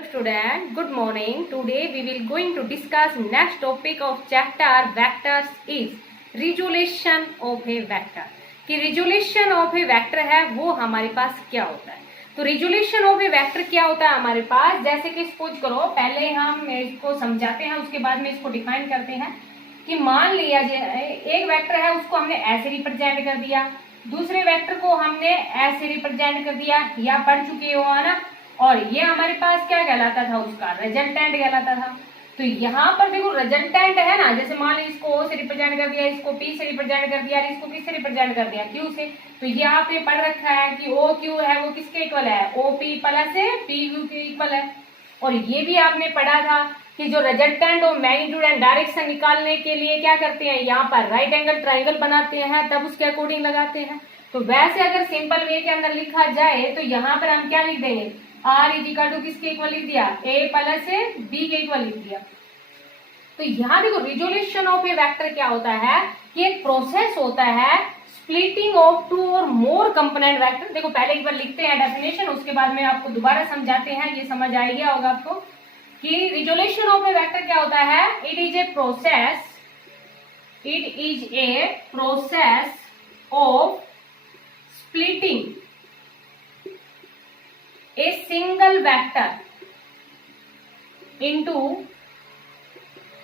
Student, good morning. Today we will going to discuss next topic of chapter vectors is resolution of a vector. कि resolution of a vector है वो हमारे पास क्या होता है। तो resolution of a vector क्या होता है हमारे पास, जैसे कि सपोज करो, पहले हम इसको समझाते हैं उसके बाद में इसको डिफाइन करते हैं कि मान लिया जाए एक वेक्टर है उसको हमने ऐसे रिप्रेजेंट कर दिया, दूसरे वेक्टर को हमने ऐसे रिप्रेजेंट कर दिया, या पढ़ चुके हो है ना। और ये हमारे पास क्या कहलाता था, उसका रिजल्टेंट कहलाता था। तो यहाँ पर देखो रिजल्टेंट है ना, जैसे मान लो इसको O से रिप्रेजेंट कर दिया, इसको P से रिप्रेजेंट कर दिया, इसको किससे रिप्रेजेंट कर दिया, Q से। तो यहाँ पे पढ़ रखा है कि OQ है वो किसके इक्वल है, OP प्लस PQ के इक्वल है। और ये भी आपने पढ़ा था कि जो रिजल्टेंट और मैग्नीट्यूड एंड डायरेक्शन निकालने के लिए क्या करते हैं, यहाँ पर राइट एंगल ट्राइंगल बनाते हैं, तब उसके अकॉर्डिंग लगाते हैं। तो वैसे अगर सिंपल वे के अंदर लिखा जाए तो यहाँ पर हम क्या लिख देंगे, R इजिकल टू किसके इक्वल लिख दिया, A प्लस B के इक्वल लिख दिया। तो यहाँ देखो रिजोल्यूशन ऑफ ए वेक्टर क्या होता है कि एक प्रोसेस होता है स्प्लिटिंग ऑफ टू और मोर कंपोनेंट वेक्टर। देखो पहले एक बार लिखते हैं डेफिनेशन, उसके बाद में आपको दोबारा समझाते हैं, ये समझ आ गया होगा आपको कि रिजोल्यूशन ऑफ ए वेक्टर क्या होता है। It is a process of splitting a single vector into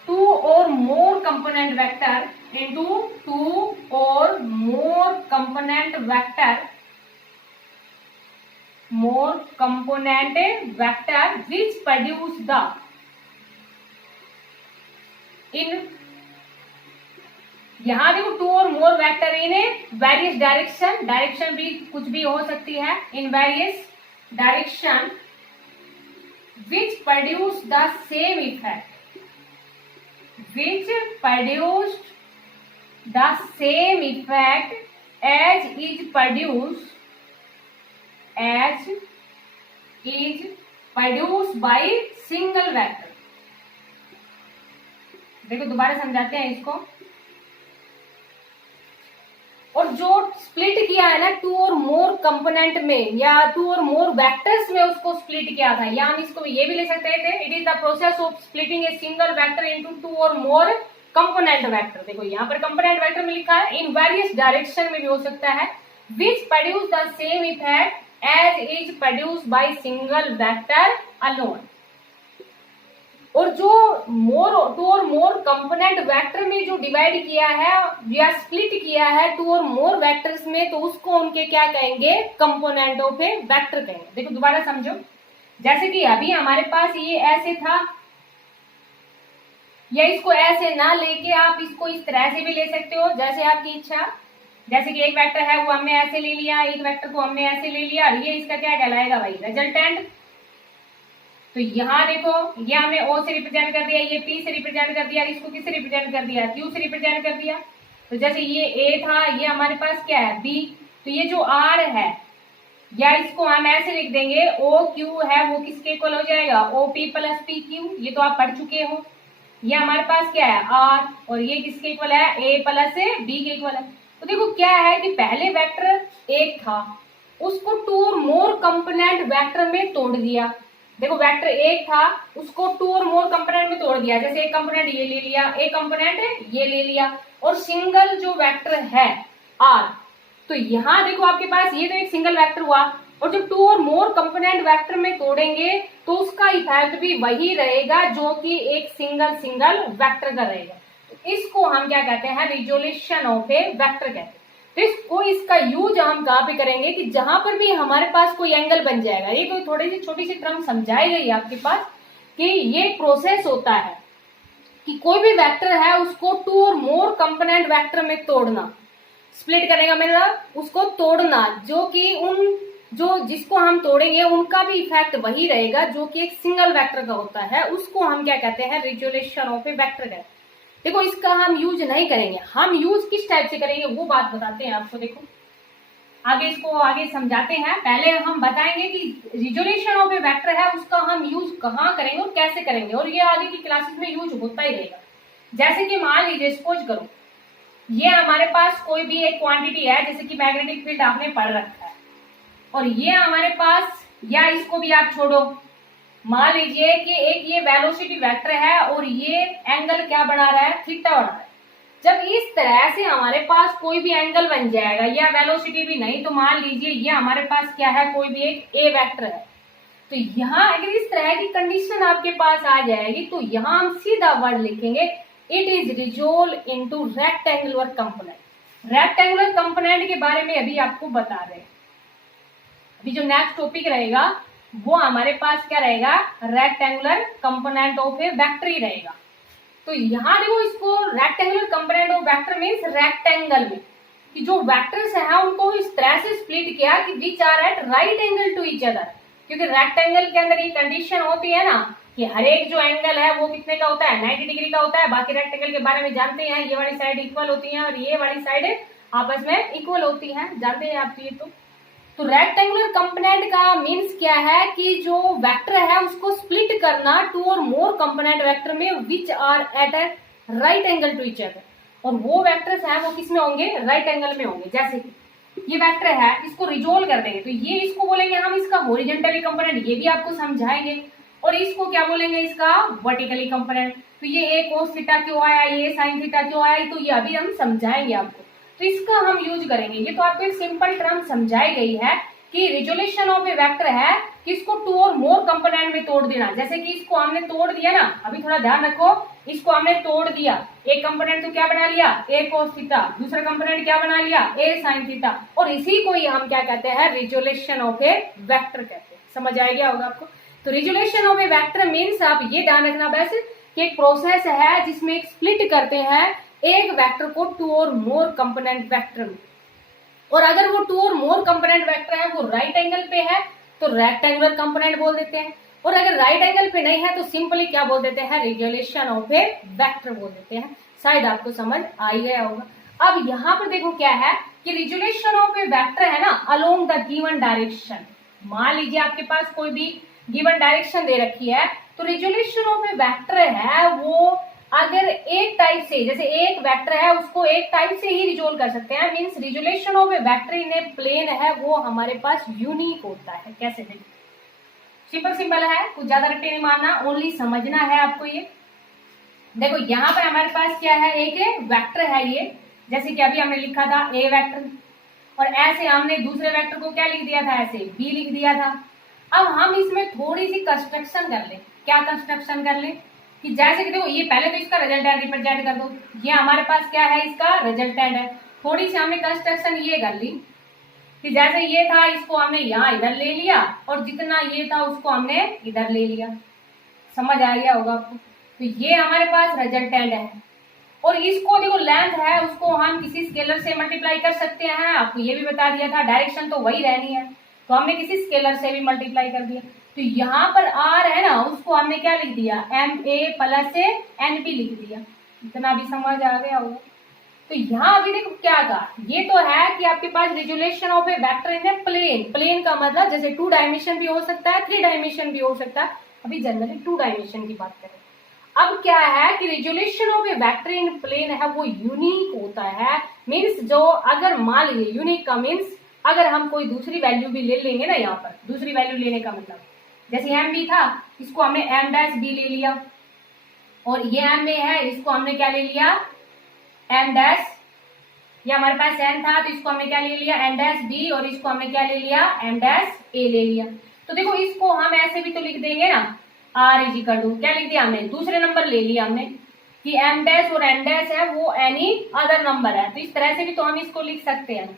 two or more component vector which produce the in यहाँ देखो टू और मोर वेक्टर इन वेरियस डायरेक्शन भी कुछ भी हो सकती है, in various direction which produce the same effect as is produced by single vector। देखो दोबारा समझाते हैं इसको। और जो स्प्लिट किया है ना टू और मोर कंपोनेंट में या टू और मोर वेक्टर्स में उसको स्प्लिट किया था, या हम इसको ये भी ले सकते थे, it is the process of splitting a single vector into two और मोर कंपोनेंट वेक्टर। देखो यहाँ पर कंपोनेंट वेक्टर में लिखा है, इन वेरियस डायरेक्शन में भी हो सकता है, which produce the same effect as is produced by single vector alone. और जो टू और मोर कंपोनेंट वेक्टर में जो डिवाइड किया है या स्प्लिट किया है टू और मोर वेक्टर्स में, तो उसको उनके क्या कहेंगे, कंपोनेंट ऑफ ए वेक्टर कहेंगे। देखो दोबारा समझो, जैसे कि अभी हमारे पास ये ऐसे था, या इसको ऐसे ना लेके आप इसको इस तरह से भी ले सकते हो, जैसे आपकी इच्छा। जैसे कि एक वेक्टर है वो हमने ऐसे ले लिया, एक वेक्टर को हमने ऐसे ले लिया, और ये इसका क्या कहलाएगा भाई, रिजल्टेंट। तो यहाँ देखो ये हमने O से रिप्रेजेंट कर दिया, ये P से रिप्रेजेंट कर दिया, इसको किससे रिप्रेजेंट कर दिया, Q से रिप्रेजेंट कर दिया। तो जैसे ये A था, ये हमारे पास क्या है B, तो ये जो R है, या इसको हम ऐसे लिख देंगे OQ है वो किसके इक्वल हो जाएगा, OP प्लस PQ। ये तो आप पढ़ चुके हो। ये हमारे पास क्या है R, और ये किसके इक्वल है, A प्लस B के इक्वल है। तो देखो क्या है कि पहले वेक्टर एक था, उसको टू और मोर कंपोनेंट वेक्टर में तोड़ दिया। देखो वेक्टर एक था, उसको टू और मोर कंपोनेंट में तोड़ दिया, जैसे एक कंपोनेंट ये ले लिया, एक कंपोनेंट ये ले लिया, और सिंगल जो वेक्टर है R। तो यहाँ देखो आपके पास ये तो एक सिंगल वेक्टर हुआ, और जब टू और मोर कंपोनेंट वेक्टर में तोड़ेंगे तो उसका इफेक्ट भी वही रहेगा जो कि एक सिंगल वेक्टर का रहेगा। तो इसको हम क्या कहते हैं, रिजोल्यूशन ऑफ ए वेक्टर कहते हैं। तो इसको इसका यूज हम कहाँ पे करेंगे कि जहां पर भी हमारे पास कोई एंगल बन जाएगा। ये कोई थोड़ी सी छोटी सी टर्म समझाई गई आपके पास कि ये प्रोसेस होता है कि कोई भी वेक्टर है उसको टू और मोर कंपोनेंट वेक्टर में तोड़ना, स्प्लिट करने का मतलब उसको तोड़ना, जो कि जिसको हम तोड़ेंगे उनका भी इफेक्ट वही रहेगा जो कि एक सिंगल वेक्टर का होता है। उसको हम क्या कहते हैं, रिजोल्यूशन ऑफ ए वेक्टर कहते हैं। देखो इसका हम यूज नहीं करेंगे, हम यूज किस टाइप से करेंगे वो बात बताते हैं आपको। देखो आगे इसको आगे समझाते हैं, पहले हम बताएंगे कि रिजोल्यूशन ऑफ ए वेक्टर है उसका हम यूज कहाँ करेंगे और कैसे करेंगे, और ये आगे की क्लासेस में यूज होता ही रहेगा। जैसे कि मान लीजिए सपोज करो ये हमारे पास कोई भी एक क्वांटिटी है, जैसे कि मैग्नेटिक फील्ड आपने पढ़ रखा है, और ये हमारे पास, या इसको भी आप छोड़ो, मान लीजिए कि एक ये वेलोसिटी वेक्टर है और ये एंगल क्या बना रहा है, थीटा बना रहा है। जब इस तरह से हमारे पास कोई भी एंगल बन जाएगा या वेलोसिटी भी नहीं, तो मान लीजिए ये हमारे पास क्या है, कोई भी एक ए वेक्टर है, तो यहाँ अगर इस तरह की कंडीशन आपके पास आ जाएगी तो यहाँ हम सीधा वर्ड लिखेंगे it is resolve into rectangular component. Rectangular component के बारे में अभी आपको बता रहे हैं। अभी जो नेक्स्ट टॉपिक रहेगा वो हमारे पास क्या रहेगा, rectangular component of a vector ही रहेगा। तो यहाँ देखो, इसको rectangular component of vector means rectangle में कि जो वेक्टर्स हैं उनको इस तरह से स्प्लिट किया कि which are at right angle to each other. क्योंकि रेक्टेंगल के अंदर ये कंडीशन होती है ना कि हर एक जो एंगल है वो कितने का होता है, 90 डिग्री का होता है। बाकी रेक्टेंगल के बारे में जानते हैं, ये वाली साइड इक्वल होती है और ये वाली साइड आपस में इक्वल होती है, जानते हैं आप ये। तो रेक्टेंगुलर कंपोनेंट का मीन्स क्या है कि जो वेक्टर है उसको स्प्लिट करना टू और मोर कंपोनेंट वेक्टर में which are at a right angle to each other. और वो वेक्टर्स हैं वो किसमें होंगे, राइट एंगल में होंगे। जैसे कि ये वेक्टर है, इसको रिजोल्व कर देंगे तो ये इसको बोलेंगे हम इसका हॉरिजॉन्टली कंपोनेंट, ये भी आपको समझाएंगे। और इसको क्या बोलेंगे, इसका वर्टिकली कंपोनेंट। तो ये ए कोस थीटा क्यों आया, ये साइन थीटा क्यों आया, तो ये अभी हम समझाएंगे आपको। तो इसका हम यूज करेंगे। ये तो आपको एक सिंपल टर्म समझाई गई है कि रिजोल्यूशन ऑफ ए वेक्टर है कि इसको टू और मोर कंपोनेंट में तोड़ देना। जैसे कि इसको हमने तोड़ दिया ना, अभी थोड़ा ध्यान रखो, इसको हमने तोड़ दिया, एक कंपोनेंट तो क्या बना लिया, ए कोस थीटा, दूसरा कंपोनेंट क्या बना लिया, ए साइन थीटा, और इसी को ही हम क्या कहते हैं, रिजोल्यूशन ऑफ ए वेक्टर कहते हैं। समझ आ गया होगा आपको। तो resolution of a vector means आप ये ध्यान रखना बस कि एक प्रोसेस है जिसमें एक स्प्लिट करते हैं एक वेक्टर को टू और मोर कंपोनेंट वेक्टर में। और अगर वो टू और मोर कंपोनेंट वेक्टर है वो राइट एंगल पे है तो रेक्टेंगुलर कंपोनेंट बोल देते हैं, और अगर राइट एंगल पे नहीं है तो सिंपली क्या बोल देते हैं, रिजोल्यूशन ऑफ ए वेक्टर बोल देते हैं। शायद आपको समझ आ ही गया होगा। अब यहाँ पर देखो क्या है कि रिजोल्यूशन ऑफ ए वेक्टर है ना अलोंग द गिवन डायरेक्शन। मान लीजिए आपके पास कोई भी गिवन डायरेक्शन दे रखी है, तो रिजोल्यूशन ऑफ ए वेक्टर है वो अगर एक टाइप से, जैसे एक वेक्टर है उसको एक टाइप से ही रिजोल्व कर सकते हैं, means resolution of a vector in a plane है वो हमारे पास यूनिक होता है। कैसे देखो, सिंपल है, कुछ ज्यादा रट्टे नहीं मारना, ओनली समझना है आपको। ये देखो यहाँ पर हमारे पास क्या है, एक वेक्टर है ये, जैसे कि अभी हमने लिखा था ए वेक्टर, और ऐसे हमने दूसरे वेक्टर को क्या लिख दिया था, ऐसे बी लिख दिया था। अब हम इसमें थोड़ी सी कंस्ट्रक्शन कर ले। क्या कंस्ट्रक्शन कर ले कि जैसे कि देखो ये पहले तो इसका रिजल्टेंट रिप्रेजेंट कर दो, ये हमारे पास क्या है, इसका रिजल्टेंट है। थोड़ी सी हमने कंस्ट्रक्शन ये कर ली कि जैसे ये था इसको हमने यहाँ इधर ले लिया और जितना ये था उसको हमने इधर ले लिया। समझ आ गया होगा आपको। तो ये हमारे पास रिजल्टेंट है, और इसको देखो लेंथ है उसको हम किसी स्केलर से मल्टीप्लाई कर सकते हैं। आपको ये भी बता दिया था, डायरेक्शन तो वही रहनी है, तो हमने किसी स्केलर से भी मल्टीप्लाई कर दिया। तो यहाँ पर आर है ना उसको हमने क्या लिख दिया, M A plus N B लिख दिया। इतना भी समझ आ गया होगा। तो यहाँ अभी देखो क्या कहा, ये तो है कि आपके पास resolution of a vector in a plane. Plane का मतलब जैसे 2 डायमेंशन भी हो सकता है, 3 डायमेंशन भी हो सकता है, अभी जनरली 2 डायमेंशन की बात करें। अब क्या है कि resolution of a vector in plane है वो यूनिक होता है। मीन्स जो अगर मान लीजिए यूनिक का मीन्स अगर हम कोई दूसरी वैल्यू भी ले लेंगे ना, यहाँ पर दूसरी वैल्यू लेने का मतलब जैसे एम बी था इसको हमने एम डैश बी ले लिया, और ये एम ए है इसको हमने क्या ले लिया, एम डैश, ये हमारे पास एन था तो इसको हमने क्या ले लिया, एन डैश बी, और इसको हमने क्या ले लिया, एम डैश ए ले लिया। तो देखो इसको हम ऐसे भी तो लिख देंगे ना, आर इज इक्वल टू क्या लिख दिया हमने, दूसरे नंबर ले लिया हमने कि एम डैश और एन डैश है वो एनी अदर नंबर है, तो इस तरह से भी तो हम इसको लिख सकते हैं।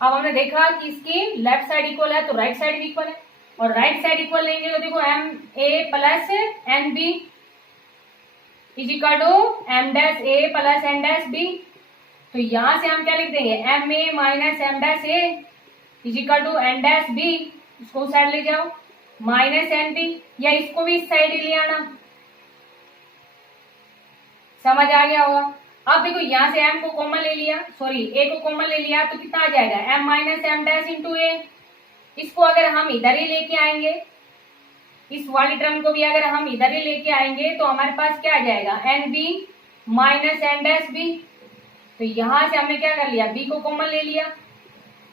अब हमने देखा कि इसकी लेफ्ट साइड इक्वल है तो राइट साइड भी इक्वल है, और राइट साइड इक्वल लेंगे तो देखो M A plus N B is equal to M dash A plus N dash B. तो यहां से हम क्या लिख देंगे, M A minus M dash A is equal to N dash B, इसको उस साइड ले जाओ, माइनस एन बी, या इसको भी इस साइड ही ले आना। समझ आ गया होगा। अब देखो यहाँ से m को कॉमन ले लिया, सॉरी a को कॉमन ले लिया तो कितना आ जाएगा, m minus M dash into A. इसको अगर हम इधर ही लेके आएंगे, इस वाली टर्म को भी अगर हम इधर ही लेके आएंगे तो हमारे पास क्या आ जाएगा, N B minus N dash B. तो यहां से हमने क्या कर लिया, b को कॉमन ले लिया,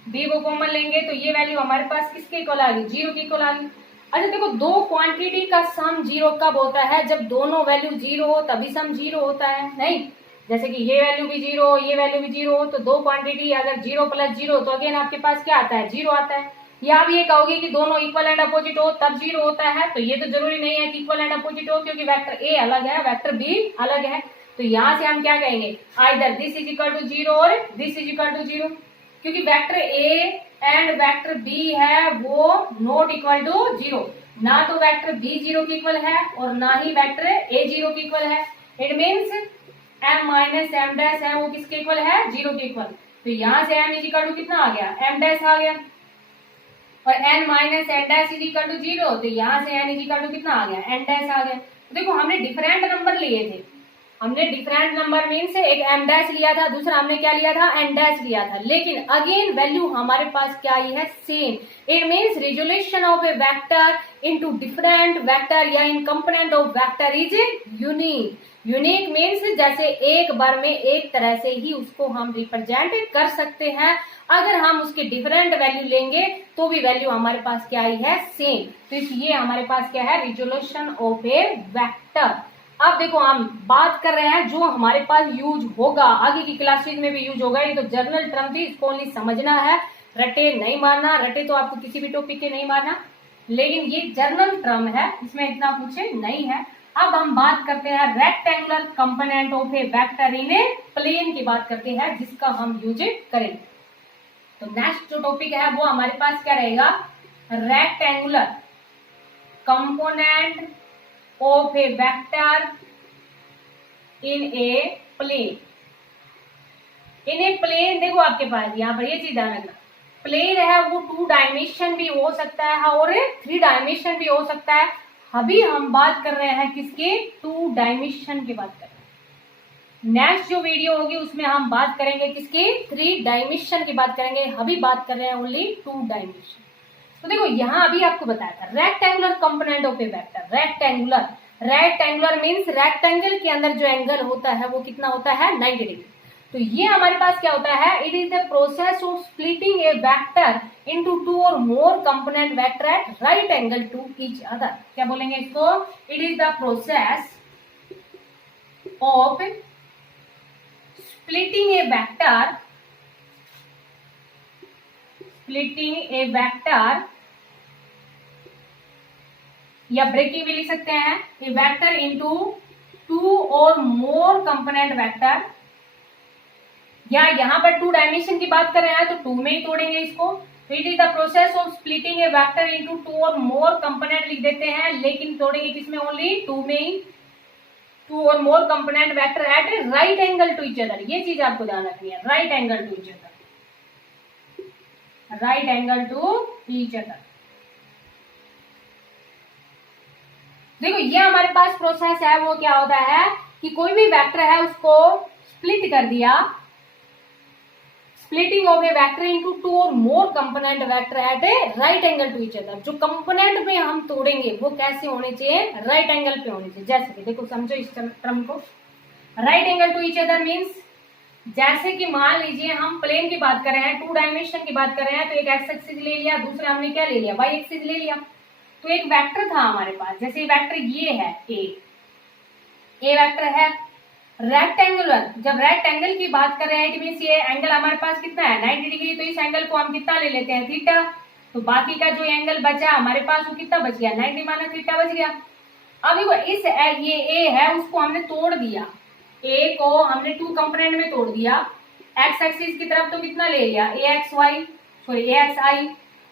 b को कॉमन लेंगे तो ये वैल्यू हमारे पास किसके इक्वल आ गई, 0 की इक्वल आ गई। अच्छा देखो, दो क्वांटिटी का सम जीरो कब होता है? जब दोनों वैल्यू जीरो हो तभी सम जीरो होता है। नहीं, जैसे कि ये वैल्यू भी जीरो हो, ये वैल्यू भी जीरो हो, तो दो क्वांटिटी अगर जीरो प्लस जीरो, तो अगेन आपके पास क्या आता है? जीरो आता है। या आप ये कहोगे कि दोनों इक्वल एंड अपोजिट हो तब जीरो होता है, तो ये तो जरूरी नहीं है कि इक्वल एंड अपोजिट हो, क्योंकि वेक्टर ए अलग है, वेक्टर बी अलग है। तो यहां से हम क्या कहेंगे? Either this is equal to zero और this is equal to zero, क्योंकि vector A and vector B है वो नॉट इक्वल टू जीरो। ना तो वेक्टर बी जीरो की इक्वल है और ना ही वेक्टर ए जीरो की इक्वल है। It means M minus M dash है वो किसके इक्वल है? जीरो के इक्वल। तो यहां से एम इज इक्वल टू कितना आ गया? एम डैश आ गया। और N minus N dash is equal to zero, तो यहां से एन इज इक्वल टू कितना आ गया? एन डैश आ गया। तो देखो, हमने डिफरेंट नंबर लिए थे। हमने डिफरेंट नंबर मीन्स एक एम डैश लिया था, दूसरा हमने क्या लिया था? एन डैश लिया था, लेकिन अगेन वैल्यू हमारे पास क्या आई है? Same. It means resolution of a vector into different vector या in component of vector is unique. Unique means जैसे एक बार में एक तरह से ही उसको हम रिप्रेजेंट कर सकते हैं। अगर हम उसके डिफरेंट वैल्यू लेंगे तो भी वैल्यू हमारे पास क्या आई है? सेम। तो इसलिए हमारे पास क्या है? Resolution of a vector. अब देखो, हम बात कर रहे हैं जो हमारे पास यूज होगा, आगे की क्लासेज में भी यूज होगा। ये तो जर्नल टर्म थी, इसको ओनली समझना है, रटे नहीं मारना। रटे तो आपको किसी भी टॉपिक के नहीं मारना, लेकिन ये जर्नल टर्म है, इसमें इतना कुछ नहीं है। अब हम बात करते हैं rectangular component of a vector in a plane की बात करते हैं, जिसका हम यूज करेंगे। तो नेक्स्ट जो टॉपिक है वो हमारे पास क्या रहेगा? Rectangular component of a vector in a plane. In a plane, देखो आपके पास यहाँ पर ये चीज ध्यान रखना, प्लेन है वो 2 डायमेंशन भी हो सकता है और 3 डायमेंशन भी हो सकता है। अभी हम बात कर रहे हैं किसके? 2 डायमेंशन की बात कर रहे हैं। नेक्स्ट जो वीडियो होगी उसमें हम बात करेंगे किसकी? 3 डायमेंशन की बात करेंगे। अभी बात कर रहे हैं ओनली 2 डायमेंशन। तो देखो, यहाँ अभी आपको बताया था rectangular component of a vector. Rectangular means rectangle के अंदर जो एंगल होता है वो कितना होता है? 90 डिग्री। तो ये हमारे पास क्या होता है? It is the process of splitting a vector into 2 और more component vector at right angle to each other. क्या बोलेंगे इसको? It is the process of splitting a vector या ब्रेकिंग भी लिख सकते हैं, ए वेक्टर इनटू 2 और मोर कंपोनेंट वेक्टर। या यहाँ पर 2 डायमेंशन की बात कर रहे हैं तो 2 में ही तोड़ेंगे इसको। It is the process of splitting a vector into 2 और मोर कंपोनेंट लिख देते हैं, लेकिन तोड़ेंगे किसमें? ओनली 2 में ही। 2 और more component vector at right angle to each other. ये चीज आपको ध्यान रखनी है, right angle to each other, right angle to each other. देखो, ये हमारे पास प्रोसेस है वो क्या होता है कि कोई भी वेक्टर है उसको स्प्लिट कर दिया, splitting of a vector into 2 और more component vector at a right angle to each other. जो कंपोनेंट में हम तोड़ेंगे वो कैसे होने चाहिए? राइट एंगल पे होने चाहिए। जैसे कि देखो, समझो इस टर्म को। Right angle to each other means जैसे कि मान लीजिए हम प्लेन की बात कर रहे हैं, 2 डायमेंशन की बात कर रहे हैं, तो एक एक्स एक्सिस ले लिया, दूसरा हमने क्या ले लिया? वाई एक्सिस ले लिया। तो एक वेक्टर था हमारे पास, जैसे वेक्टर ये है ए वेक्टर है रेक्टेंगुलर। जब रेक्टेंगल की बात कर रहे हैं, मीन्स ये एंगल हमारे पास कितना है? 90 डिग्री। तो इस एंगल को हम कितना ले लेते हैं? थीटा। तो बाकी का जो एंगल बचा हमारे पास वो कितना बच गया? 90 माइनस थीटा बच गया। अभी वो इस ये ए है उसको हमने तोड़ दिया, ए को हमने 2 कंपोनेंट में तोड़ दिया। एक्स एक्सिस की तरफ तो कितना ले लिया? ए एक्स वाई, सॉरी ए एक्स आई,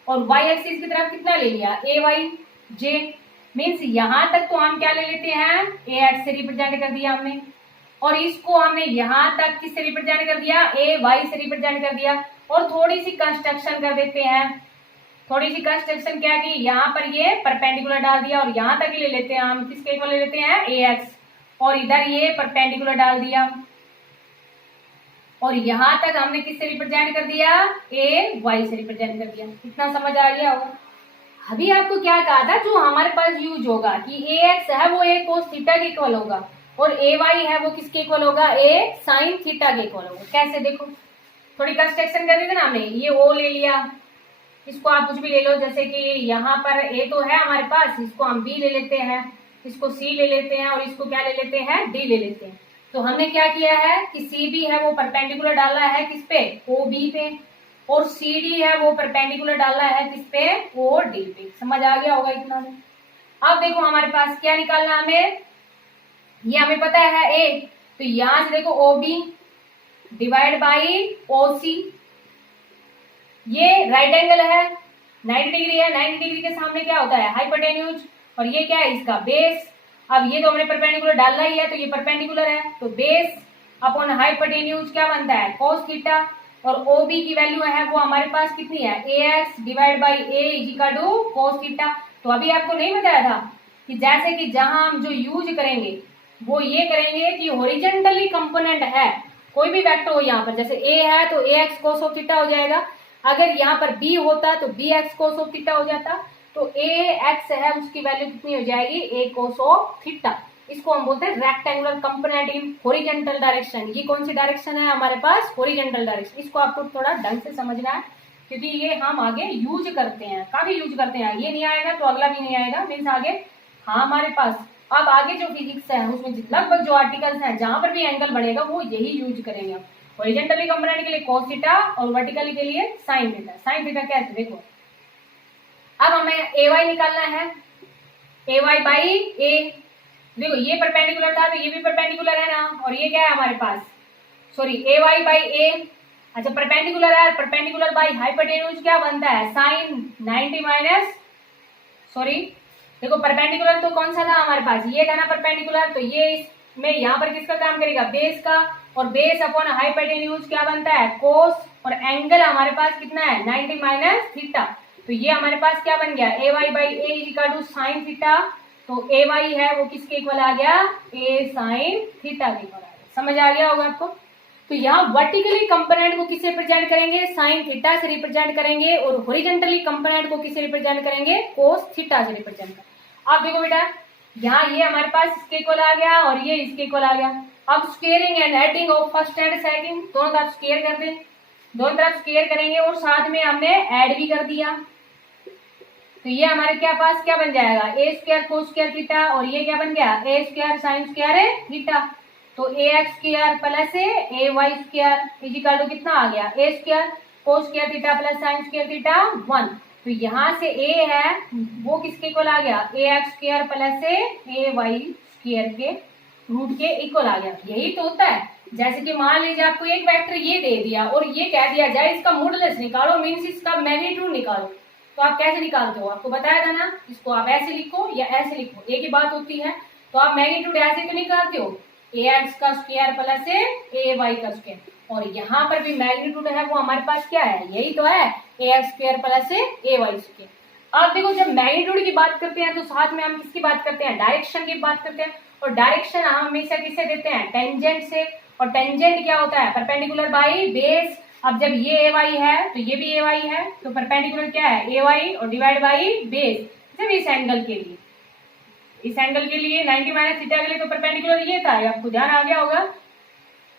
और वाई एक्सिस की तरफ कितना ले लिया? ए वाई जे। मीन्स यहां तक तो हम क्या ले लेते हैं? ए एक्स से रिप्रेजेंट कर दिया हमने, और इसको हमने यहां तक किससे रिप्रेजेंट कर दिया? ए वाई से रिप्रेजेंट कर दिया। और थोड़ी सी कंस्ट्रक्शन कर देते हैं। थोड़ी सी कंस्ट्रक्शन क्या की? यहाँ पर ये परपेंडिकुलर डाल दिया और यहां तक ही ले लेते हैं हम, किसके इक्वल ले लेते हैं? ए एक्स, और इधर ये परपेंडिकुलर डाल दिया, और यहां तक हमने किससे रिप्रेजेंट कर दिया? ए वाई से रिप्रेजेंट कर दिया। इतना समझ आ गया होगा। अभी आपको क्या कहा था जो हमारे पास यूज होगा कि ए एक्स है वो ए कोस थीटा के इक्वल होगा, और ए वाई है वो किसके इक्वल होगा? ए साइन थीटा के इक्वल होगा। कैसे? देखो, थोड़ी कंस्ट्रक्शन कर दी थी ना हमने, ये ओ ले लिया, इसको आप कुछ भी ले लो, जैसे कि यहाँ पर ए तो है हमारे पास, इसको हम बी ले लेते हैं, इसको सी ले लेते हैं और इसको क्या ले लेते हैं, डी ले लेते हैं। तो हमने क्या किया है कि सी बी है वो परपेंडिकुलर डाला है किस पे, ओ बी पे, और सी डी है वो परपेंडिकुलर डाला है किस पे, ओ डी पे। समझ आ गया होगा इतना में। अब देखो हमारे पास क्या निकालना हमें, ये हमें पता है ए, तो यहां से देखो O B divide by O C, ये राइट एंगल है 90 डिग्री है, 90 डिग्री के सामने क्या होता है, हाइपोटेन्यूज, और ये क्या है इसका बेस। अब ये तो हमने परपेंडिकुलर डालना ही है तो ये परपेंडिकुलर है, तो बेस अपॉन हाइपोटेन्यूज क्या बनता है, cos थीटा, और OB की वैल्यू है वो हमारे पास कितनी है, AX divide by A is equal to cos theta. तो अभी आपको नहीं बताया था कि जैसे कि जहां हम जो यूज करेंगे वो ये करेंगे कि हॉरिजॉन्टली कंपोनेंट है, कोई भी वेक्टर हो यहाँ पर, जैसे A है तो AX cos थीटा हो जाएगा, अगर यहाँ पर B होता तो BX cos थीटा हो जाता, तो AX है उसकी वैल्यू कितनी हो जाएगी, A cos थीटा। इसको हम बोलते हैं rectangular component in horizontal direction. ये कौन सी डायरेक्शन है हमारे पास, हॉरिजॉन्टल डायरेक्शन। इसको आपको थोड़ा ढंग से समझना है क्योंकि ये हम आगे यूज करते हैं, काफी यूज करते हैं, ये नहीं आएगा तो अगला भी नहीं आएगा, मीन्स आगे हाँ हमारे पास अब आगे जो फिजिक्स है उसमें लगभग जो आर्टिकल्स हैं जहां पर भी एंगल बढ़ेगा वो यही यूज करेंगे। हॉरिजॉन्टली कंपोनेंट के लिए cos थीटा और वर्टिकली के लिए sin थीटा। sin थीटा कैसे देखो, अब हमें ay निकालना है, ay बाई a, देखो ये परपेंडिकुलर था तो ये भी परपेंडिकुलर है ना, और ये क्या है हमारे पास, सॉरी ay बाई a, अच्छा परपेंडिकुलर है, परपेंडिकुलर बाई हाइपोटेन्यूज क्या बनता है, sin 90 माइनस, सॉरी देखो परपेंडिकुलर तो कौन सा था हमारे पास, ये था ना परपेंडिकुलर, तो ये इसमें यहाँ पर किसका काम करेगा, बेस का, और बेस अपॉन हाइपोटेन्यूज क्या बनता है, कोस, और एंगल हमारे पास कितना है 90 माइनस थीटा, तो ये हमारे पास क्या बन गया ay by a is equal to sine theta, तो ay है वो किसके इक्वल आ गया, a साइन थीटा के इक्वल आ गया। समझ आ गया होगा आपको। तो यहाँ वर्टिकली कंपोनेंट को किससे रिप्रेजेंट करेंगे, साइन थीटा से रिप्रेजेंट करेंगे, और हॉरिजॉन्टली कंपोनेंट को किससे रिप्रेजेंट करेंगे, कोस थीटा से रिप्रेजेंट करेंगे। अब देखो बेटा यहाँ ये हमारे पास इसके इक्वल आ गया और ये इसके इक्वल आ गया। अब squaring and adding of first and second, दोनों तरफ स्क्वेयर कर दें, दोनों तरफ स्क्वेयर करेंगे और साथ में हमने ऐड भी कर दिया, तो ये हमारे क्या पास क्या बन जाएगा, A square cos square theta, और ये क्या बन गया A square sine square theta, तो A X square plus A Y square is equal to कितना आ गया, A square cos square theta plus sine square theta 1। तो यहाँ से ए है वो किसके इक्वल आ गया, ए X square plus A Y square के रूट के इक्वल आ गया। यही तो होता है, जैसे कि मान लीजिए आपको एक वेक्टर ये दे दिया और ये कह दिया जाए इसका मॉडुलस निकालो, मीन्स इसका मैग्नीट्यूड निकालो, तो आप कैसे निकालते हो, आपको बताया था ना, इसको आप ऐसे लिखो या ऐसे लिखो, एक ही बात होती है। तो आप मैग्नीट्यूड ऐसे तो निकालते हो, ए एक्स का स्क्वायर प्लस ए वाई का स्क्वायर, और यहाँ पर भी मैग्नीट्यूड है वो हमारे पास क्या है, यही तो है ए X square plus A Y square. अब देखो जब मैग्नीट्यूड की बात करते हैं तो साथ में हम किसकी बात करते हैं, डायरेक्शन की बात करते हैं, और डायरेक्शन हम हमेशा किससे देते हैं, टेंजेंट से, और टेंजेंट क्या होता है, परपेंडिकुलर बाई बेस। अब जब ये ए वाई है तो ये भी ए वाई है, तो परपेंडिकुलर क्या है ए वाई और डिवाइड बाई बेस। जब इस एंगल के लिए, इस एंगल के लिए 90 माइनस थीटा के लिए तो परपेंडिकुलर ये था, आपको ध्यान आ गया होगा।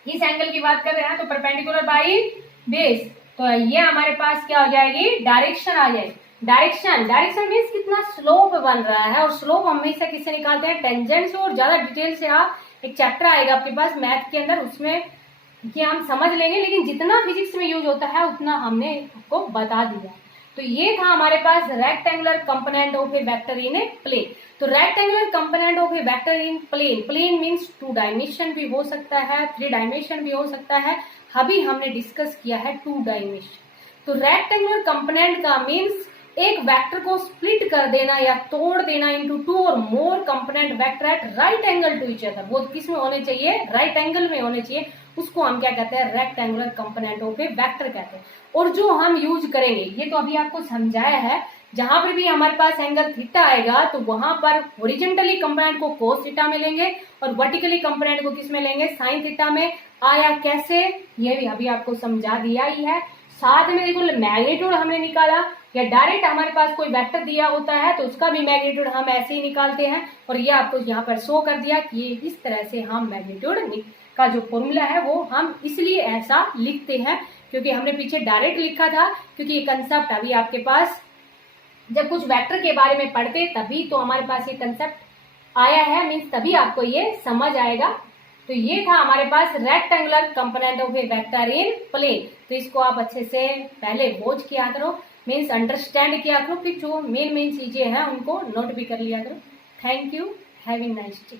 इस एंगल की बात कर रहे हैं तो परपेंडिकुलर बाई बेस, तो ये हमारे पास क्या हो जाएगी, डायरेक्शन आ जाएगी। डायरेक्शन मीन्स कितना स्लोप बन रहा है, और स्लोप हमेशा किससे निकालते हैं, टेंजेंट से। और ज्यादा डिटेल से आप एक चैप्टर आएगा आपके पास मैथ के अंदर, उसमें ये हम समझ लेंगे, लेकिन जितना फिजिक्स में यूज होता है उतना हमने आपको बता दिया। तो ये था हमारे पास rectangular component of a vector in a plane. तो rectangular component of a vector in plane, plane means 2 dimension भी हो सकता है, 3 डायमेंशन भी हो सकता है, अभी हमने डिस्कस किया है 2 डायमेंशन। तो रेक्टेंगुलर कंपोनेंट का मीन्स एक वेक्टर को स्प्लिट कर देना या तोड़ देना इनटू 2 और more component vector at right angle to each other. वो किस में होने चाहिए, राइट एंगल में होने चाहिए, उसको हम क्या कहते हैं, rectangular component of a vector कहते हैं। और जो हम यूज करेंगे ये तो अभी आपको समझाया है, जहां पर भी हमारे पास एंगल थीटा आएगा तो वहां पर हॉरिजॉन्टली कंपोनेंट को कोस थीटा में लेंगे और वर्टिकली कंपोनेंट को किस में लेंगे, साइन थीटा में। आया कैसे, ये भी अभी आपको समझा दिया ही है। साथ में देखो मैग्नीट्यूड हमने निकाला, या डायरेक्ट हमारे पास कोई वेक्टर दिया होता है तो उसका भी मैग्नीट्यूड हम ऐसे ही निकालते हैं। और ये आपको यहाँ पर शो कर दिया कि ये इस तरह से हम मैग्नीट्यूड का जो फॉर्मूला है वो हम इसलिए ऐसा लिखते हैं क्योंकि हमने पीछे डायरेक्ट लिखा था, क्योंकि ये कंसेप्ट अभी आपके पास जब कुछ वेक्टर के बारे में पढ़ते तभी तो हमारे पास ये कंसेप्ट आया है, मीन्स तभी आपको ये समझ आएगा। तो ये था हमारे पास rectangular component of a vector in plane. तो इसको आप अच्छे से पहले वॉच किया करो, मीन्स अंडरस्टैंड किया करो, फिर जो मेन चीजें हैं उनको नोट भी कर लिया करो। Thank you, have a nice day.